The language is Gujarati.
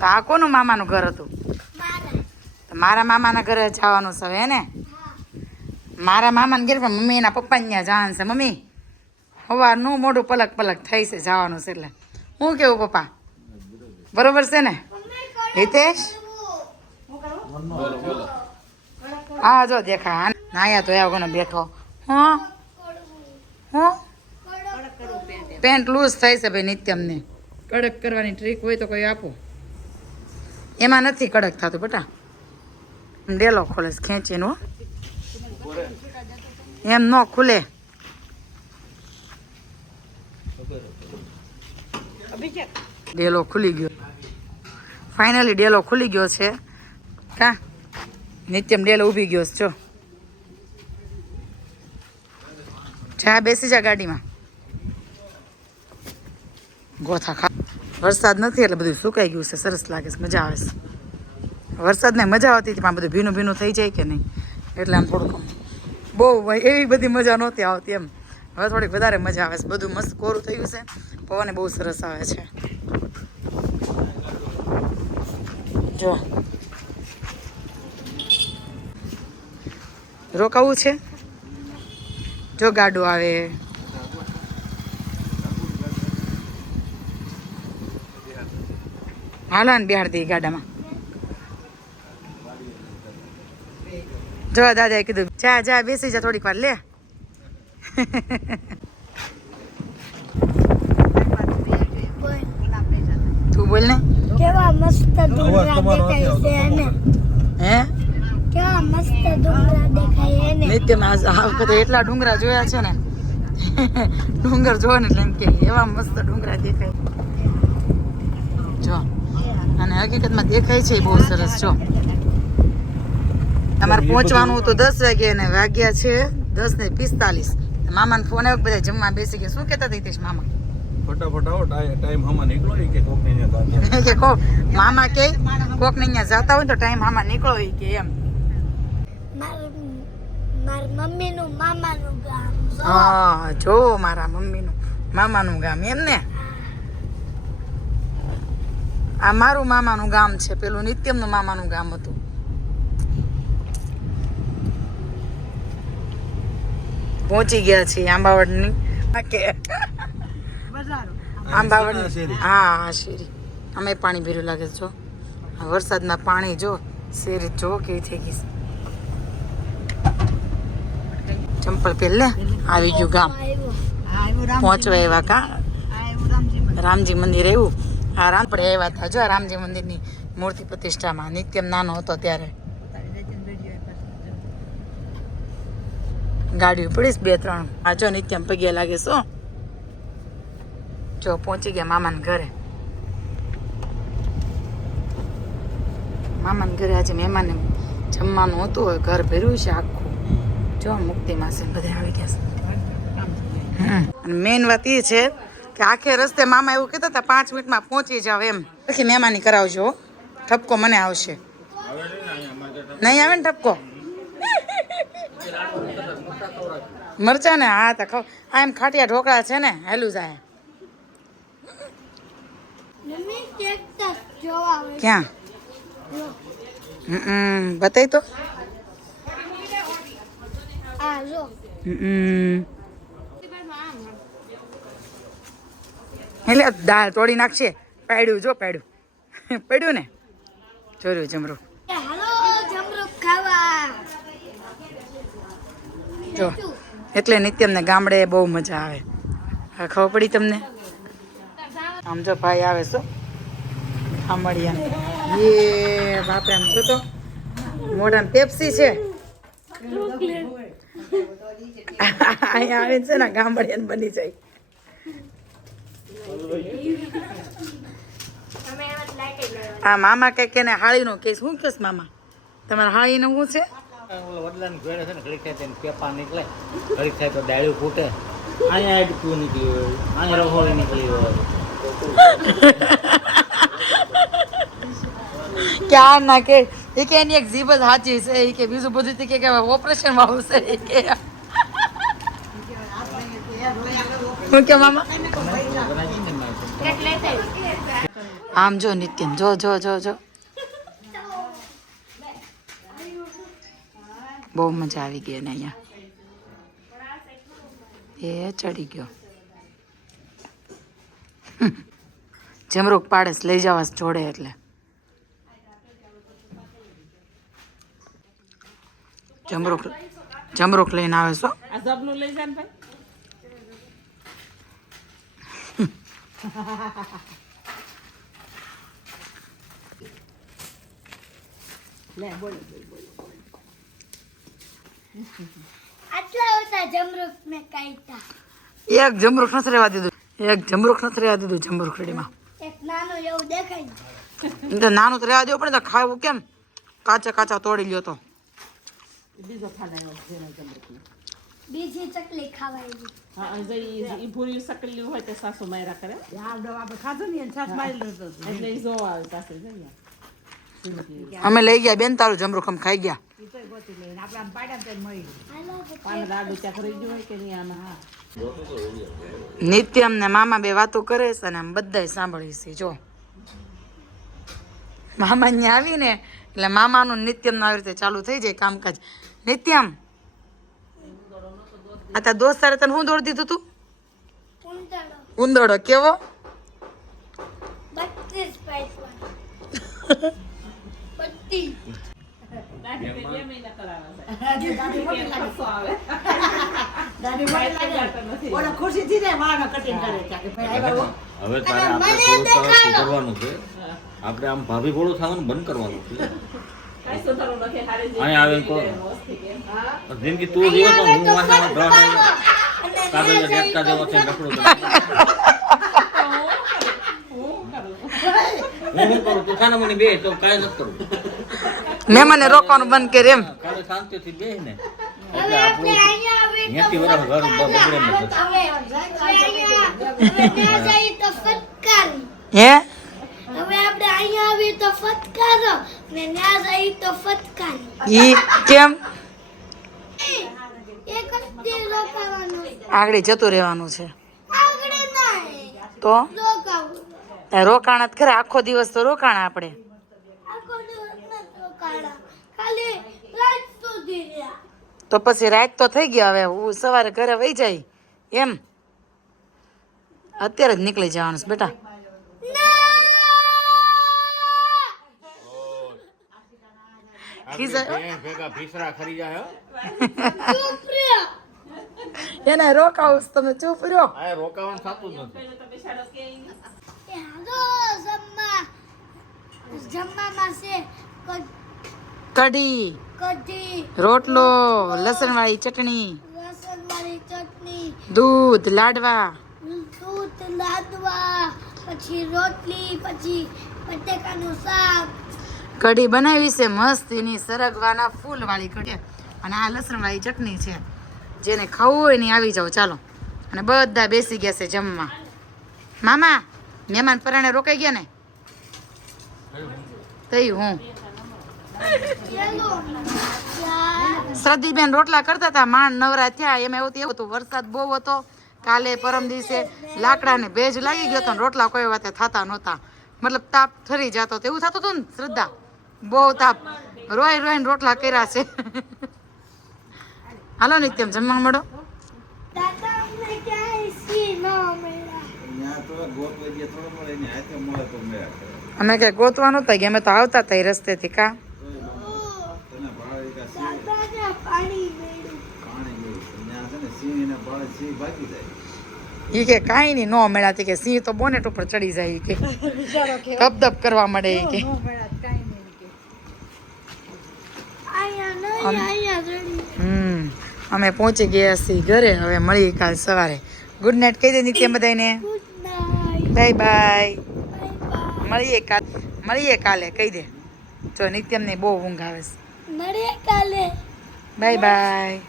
તો આ કોનું મામાનું ઘર હતું? તો મારા મામાના ઘરે જવાનું છે હે ને? મારા મામાને ઘેર પણ મમ્મી એના પપ્પાને ત્યાં જવાનું છે. મમ્મી સવારનું મોઢું પલક પલક થઈ છે જવાનું છે એટલે હું કેવું પપ્પા બરોબર છે ને હિતેશ? હા જો દેખા નાયા તો એવો બેઠો હું પેન્ટ લૂઝ થાય છે ભાઈ નિત્યમને. કડક કરવાની ટ્રીક હોય તો કોઈ આપો. એમાં નથી કડક થતું બેટા. ડેલો ખોલે ખેંચીને હો એમ ન ખુલે. ડેલો ખુલી ગયો ફાઇનલી. ડેલો ખુલી ગયો છે કા નિત્યમ ડેલો ઊભી ગયો છે જો. જા બેસી જા ગાડીમાં. ગોથા ખા. વરસાદ નથી એટલે બધું સુકાઈ ગયું છે. સરસ લાગે છે મજા આવે છે. વરસાદને મજા આવતી હતી પણ બધું ભીનું ભીનું થઈ જાય કે નહીં એટલે આમ થોડુંક બહુ એવી બધી મજા નહોતી આવતી એમ. હવે થોડીક વધારે મજા આવે છે. બધું મસ્ત કોરું થયું છે. પવન બહુ સરસ આવે છે જો. રોકાવું છે જો ગાડું આવે. હાલો ને બિહાર દે ગાડામાં. જો દાદાએ કીધું જા જા બેસી જા થોડીક વાર લે. તું બોલ ને. કેવા મસ્ત ડુંગરા દેખાય છે ને? હે કેવા મસ્ત ડુંગરા દેખાય છે ને? નિત્યમાં આ વખતે એટલા ડુંગરા જોયા છે ને ડુંગર જોવો ને એટલે એમ કે એવા મસ્ત ડુંગરા દેખાય જો. અને હકીકતમાં દેખાય છે બહુ સરસ જો. તમારે પહોંચવાનું તો 10 વાગે અને વાગ્યા છે 10:45. મામાને ફોન આવ્યો બધા જમવા બેસી ગયા. શું કહેતા હતા હિતેશ મામા? ફટાફટ આવો ટાઈમ હમણાં નીકળો કે કોક ને કે કો મામા કે કોક ને અહીંયા જતા હોય તો ટાઈમ આમાં નીકળો કે એમ. માર મમ્મીનું મામાનું ગામ. હા જો મારા મમ્મીનું મામાનું ગામ એમ ને. આ મારું મામાનું ગામ છે. પેલું નિત્યમનું મામાનું ગામ હતું. પહોંચી ગયા છીએ આંબાવડની આંબાવડ. હા શેરી અમે પાણી ભર્યું લાગે છે જો. વરસાદના પાણી જો શેરી જો કેવી થઈ ગઈ. ચંપલ પહેરલે આવી ગયું ગામ. પહોંચવા એવા કા રામજી મંદિર એવું. આ રામ પડે આવ્યા હતા જો રામજી મંદિરની મૂર્તિ પ્રતિષ્ઠામાં. નિત્યમ નાનો હતો ત્યારે. ગાડીઓ પડીશ 2-3. આ જો નિત્યમ પગે લાગે શું જો. પહોંચી ગયા મામાના ઘરે. મામાના ઘરે આજે મહેમાને જમવાનું હતું. હવે ઘર ભર્યું છે આખું જો. મુક્તિમાં છે બધા આવી ગયા છે. અને મેઇન વાત એ છે કે આખે રસ્તે મામા એવું કહેતા હતા 5 મિનિટમાં પહોંચી જાવ એમ. પછી મહેમાની કરાવજો. ઠપકો મને આવશે નહીં આવે ને ઠપકો મરચા ને. હા તો ખાવ. આ એમ ખાટિયા ઢોકળા છે ને હેલું જાય. મમ્મી કેક્ટસ જોવા આવે. ક્યાં? બતાવી તો. આ જો. એટલે દાળ તોડી નાખશે. પાડ્યું જો પાડ્યું પડ્યું ને ચોર્યું જમરું હાલો જમરૂખ ખાવા જો. એટલે નિત્યમને ગામડે બહુ મજા આવે. હા ખબર પડી તમને? આમ જો ભાઈ આવે છો આમળિયા. એ બાપરે આમ તો મોઢામાં પેપ્સી છે. અહીંયા આવે છે ને ગામડિયાને બની જાય. આ મામા કઈ કે હાળીનો કેસ. શું કેસ મામા તમારા હાળીનું શું છે? વડલાની ઘરે છે ને ઘડીક થાય તેને પેપા નીકળે. ઘડીક થાય તો ડાળ્યું ફૂટે. અહીંયા એડકું નીકળી હોય. અહીંયા રહોળી નીકળી હોય. ક્યાં ના કે એ કે એની એક જીભ જ સાચી છે. એ કે બીજું બધું કે ઓપરેશન વાળું છે. એ કે શું કે મામા? આમ જો નિત્યમ જો જો જો જો બહુ મજા આવી ગઈ ને અહીંયા એ ચડી ગયો જમરૂક પાડે લઈ જવા જોડે એટલે જમરૂક લઈને આવે છો આ જબનું લઈ જા ને ભાઈ લે બોલ આટલા ઓછા જમરૂખ મેં કાઢ્યા. એક જમરૂક નથી રહેવા દીધું જમરૂખડીમાં એક નાનું એવું દેખાય. તો નાનું તો રહેવા દેવું પડે તો ખાવું કેમ કાચા કાચા તોડી લ્યો તો બીજો ખાના જેના જમરૂખનો બીજી ચકલી ખાવાય. હા ઈ ભૂરી સકલી હોય તે સાસુ માયરા કરે આ દવા આપણે ખાધો ને એને છાસ મારી લીધો એટલે ઈ જો આવે પાસે જઈએ અમે લઈ ગયા બેન તારું જમરૂખ અમે ખાઈ ગયા ઈતોય ગોતી લઈને આપણે આમ પાડ્યા તો મળી હાલો તો પાન રાડું ચાક રહી ગયું હોય કે નહીં આમાં નિત્યમ ને મામા બે વાતો કરે છે અને આમ બધાય સાંભળી છે જો મામા અહીંયા આવીને એટલે મામાનું નિત્યમ આવી રીતે ચાલુ થઈ જાય કામકાજ નિત્યમ આ તાર દોસ્ત તારે તને શું દોડી દીધું તું ઉંદરડો ઉંદરડો કેવો 32 પૈસા 32 દાદી તે 2 મહિના કરાવવા દાદી મોટી લાગે ખર્ચો આવે દાદી મોટી લાગે ઓલા ખુશી થી ને વાળ કટિંગ કરે છે કે ભાઈ આવ્યા હો હવે તારે આપણે થોડું કરવાનું છે આપણે આમ ભાભી ભોળું થવાનું બંધ કરવાનું છે કાઈ સુધારો નથી હારે જે અહીંયા આવે તો મસ્તી કે જિંદગી તું જીવો તો હું વાસામાં ઢળ આવ્યો કાગળ ઝટકા દેવો છે ડકડું હું કરું તું ખાના મને બે તો કાંઈ નથી કરું મહેમાનને રોકવાનું બંધ કરે એમ કાલે શાંતિથી બે ને હવે આપણે અહીંયા આવે તો અહીંયાથી વરસ ઘર બગડે એમ નથી. હવે ત્યાં જઈએ તો ફટકારી. હે હવે આપણે અહીંયા આવી તો ફટકારો ને ત્યાં જઈએ તો ફટકારી. ઈ કેમ એક જ રોકાવાનું આગળ જતું રહેવાનું છે આગળ નહીં તો રોકાવું રોકાણા જ ખરા આખો દિવસ તો રોકાણા આપણે આખો દિવસ નથી રોકાણા ખાલી રાત સુધી રહ્યા. તો પછી રાત તો થઈ ગયા હવે હું સવારે ઘરે વહી જાય એમ અત્યારે જ નીકળી જવાનું છે બેટા ભેગા ભીસરા ખરી જાય ચૂપ રહ્યો. એને રોકાવું છે, તમે ચૂપ રહ્યો આ રોકાવાનું થતું જ નથી તો બેસાડો કે એ હાલો જમવામાં છે કઢી કઢી રોટલો લસણ વાળી ચટણી લસણવાળી ચટણી દૂધ લાડવા દૂધ લાદવા પછી રોટલી પછી બટેકાનું શાક કઢી બનાવી છે મસ્ત એની સરગવાના ફૂલ વાળી કઢી અને આ લસણ વાળી ચટણી છે જેને ખાવું હોય ને આવી જાઓ ચાલો અને બધા બેસી ગયા છે જમવા મામા મહેમાન પરાણે રોકાઈ ગયા ને તઈ હું શ્રદ્ધીબેન રોટલા કરતા હતા માંડ નવરા થયા એમાં એવું હતું વરસાદ બહુ હતો કાલે પરમ દિવસે લાકડાને ભેજ લાગી ગયો હતો ને રોટલા કોઈ વાતે થતા નહોતા મતલબ તાપ ઠરી જતો તો એવું થતું હતું ને શ્રદ્ધા બહુ તાપ રોઈ રોઈને રોટલા કર્યા છે હાલો નિત્યમ જમવા મળો દાદા અમને ક્યાંય સી ન મળ્યા. અમે કઈ ગોતવા નહોતા ગયા અમે તો આવતા હતા એ રસ્તેથી કા દાદાને પાણી મળ્યું. એ કે કાંઈ નહીં નો મેળાતી કે સિંહ તો બોનેટ ઉપર ચડી જાય ઈ કે ધબધબ કરવા મળે ઈ કે અહીંયા નહીં અહીંયા જડી. અમે પહોંચી ગયા છીએ ઘરે હવે મળીએ કાલ સવારે ગુડ નાઇટ કહી દે નિત્યમ બધાને good night. Bye bye bye bye. મળીએ કાલે કહી દે જો નિત્યમને બહુ ઊંઘ આવે છે મળીએ કાલે. Bye bye